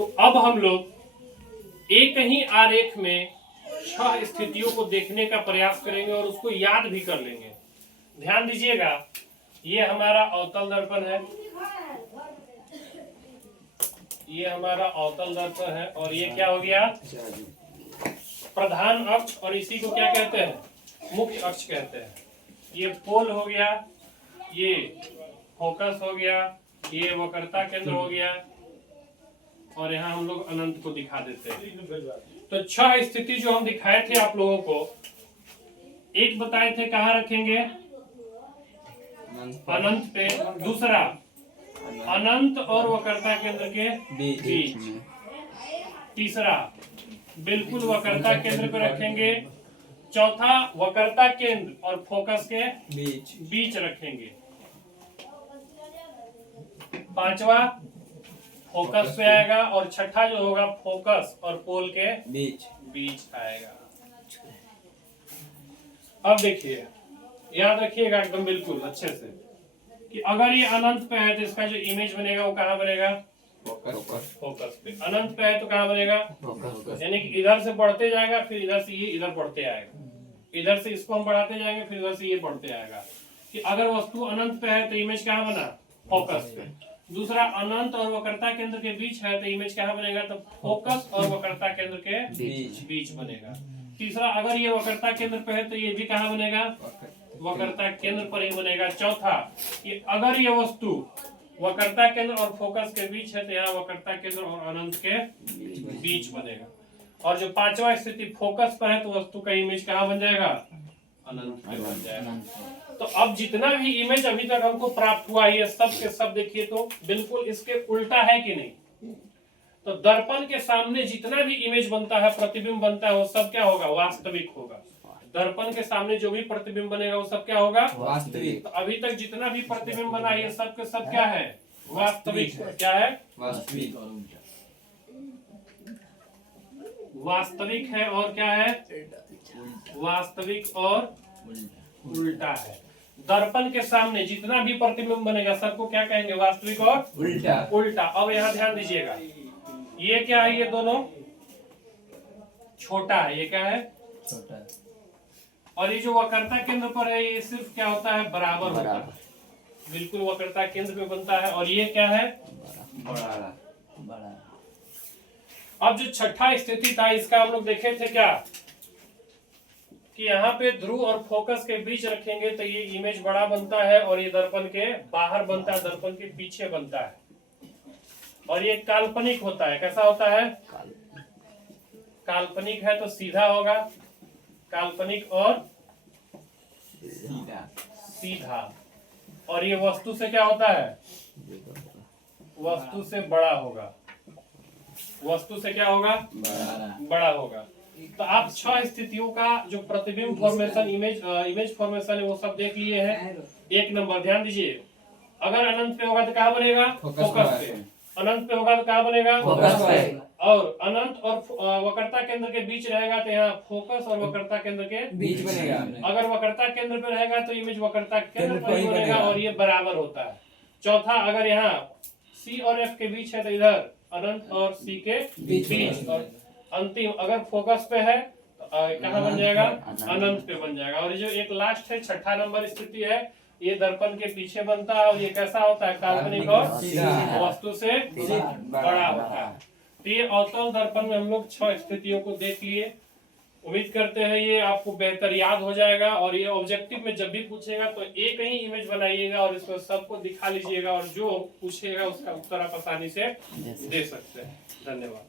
तो अब हम लोग एक ही आरेख में 6 स्थितियों को देखने का प्रयास करेंगे और उसको याद भी कर लेंगे। ध्यान दीजिएगा, ये हमारा अवतल दर्पण है, ये हमारा अवतल दर्पण है, और ये क्या हो गया, प्रधान अक्ष, और इसी को क्या कहते हैं, मुख्य अक्ष कहते हैं। ये पोल हो गया, ये फोकस हो गया, ये वक्रता केंद्र हो गया, और यहाँ हम लोग अनंत को दिखा देते हैं। तो 6 स्थिति जो हम दिखाए थे आप लोगों को, एक बताए थे कहाँ रखेंगे, अनंत पे, दूसरा अनंत और वक्रता केंद्र के बीच, तीसरा बिल्कुल वक्रता केंद्र पे रखेंगे, चौथा वक्रता केंद्र और फोकस के बीच रखेंगे, पांचवा फोकस पे आएगा, और छठा जो होगा फोकस और पोल के बीच आएगा। अब देखिए, याद रखिएगा एकदम बिल्कुल अच्छे से कि अगर ये अनंत पे है तो इसका जो इमेज बनेगा वो कहाँ बनेगा, फोकस पे। अनंत पे है तो कहाँ बनेगा, यानी कि इधर से बढ़ते जाएगा, फिर इधर से ये इधर बढ़ते आएगा, इधर से इसको हम बढ़ाते जाएंगे, फिर इधर से ये बढ़ते आएगा। कि अगर वस्तु अनंत पे है तो इमेज कहाँ बना, फोकस पे। दूसरा, अनंत और वक्रता केंद्र के बीच है तो इमेज कहाँ बनेगा, तो फोकस और वक्रता केंद्र के बीच बनेगा। तीसरा, अगर ये वक्रता केंद्र पे है तो ये भी कहाँ बनेगा, वक्रता केंद्र पर ही बनेगा। चौथा, कि अगर ये वस्तु वक्रता केंद्र और फोकस के बीच है तो यहाँ वक्रता केंद्र और अनंत के बीच बनेगा। और जो पांचवा स्थिति फोकस पर है तो वस्तु का इमेज कहाँ बन जाएगा, अनंत पे बन जाएगा। तो अब जितना भी इमेज अभी तक हमको प्राप्त हुआ है, सब के सब देखिए तो बिल्कुल इसके उल्टा है कि नहीं। तो दर्पण के सामने जितना भी इमेज बनता है, प्रतिबिंब बनता है, वो सब क्या होगा, वास्तविक होगा। दर्पण के सामने जो भी प्रतिबिंब बनेगा वो सब क्या होगा, वास्तविक। तो अभी तक जितना भी प्रतिबिंब बना है, ये सब के सब क्या है, वास्तविक। क्या है, वास्तविक। वास्तविक है और क्या है, वास्तविक और उल्टा है। दर्पण के सामने जितना भी प्रतिबिंब बनेगा सबको क्या कहेंगे, वास्तविक और उल्टा। अब यहाँ ध्यान दीजिएगा, ये क्या है, ये दोनों छोटा है, ये क्या है, छोटा। और ये जो वक्रता केंद्र पर है ये सिर्फ क्या होता है, बराबर होता है, बिल्कुल वक्रता केंद्र पे बनता है। और ये क्या है, बड़ा। अब जो छठा स्थिति था इसका हम लोग देखे थे क्या, कि यहाँ पे ध्रुव और फोकस के बीच रखेंगे तो ये इमेज बड़ा बनता है, और ये दर्पण के बाहर बनता है, दर्पण के पीछे बनता है। और ये काल्पनिक होता है, कैसा होता है, काल्पनिक है तो सीधा होगा, काल्पनिक और सीधा। और ये वस्तु से क्या होता है, वस्तु से बड़ा होगा, वस्तु से क्या होगा, बड़ा होगा। तो आप 6 स्थितियों का जो प्रतिबिंब फॉर्मेशन, इमेज फॉर्मेशन है वो सब देख लिए हैं। एक नंबर ध्यान दीजिए, अगर अनंत पे होगा तो कहाँ बनेगा, फोकस पे। अनंत पे होगा तो कहाँ बनेगा, फोकस पे। और अनंत और वक्रता केंद्र के बीच रहेगा तो यहाँ फोकस और वक्रता केंद्र के बीच बनेगा। अगर वक्रता केंद्र पे रहेगा तो इमेज वक्रता केंद्र पर ही बनेगा, और ये बराबर होता है। चौथा, अगर यहाँ सी और एफ के बीच है तो इधर अनंत और सी के बीच। और अंतिम, अगर फोकस पे है तो कहाँ बन जाएगा, अनंत पे बन जाएगा। और जो एक लास्ट है, छठा नंबर स्थिति है, ये दर्पण के पीछे बनता है, और ये कैसा होता है, काल्पनिक और वस्तु से बड़ा होता है। तो ये अवतल दर्पण में हम लोग 6 स्थितियों को देख लिए। उम्मीद करते हैं ये आपको बेहतर याद हो जाएगा, और ये ऑब्जेक्टिव में जब भी पूछेगा तो एक ही इमेज बनाइएगा और इसको सबको दिखा लीजिएगा, और जो पूछेगा उसका उत्तर आप आसानी से दे सकते हैं। धन्यवाद।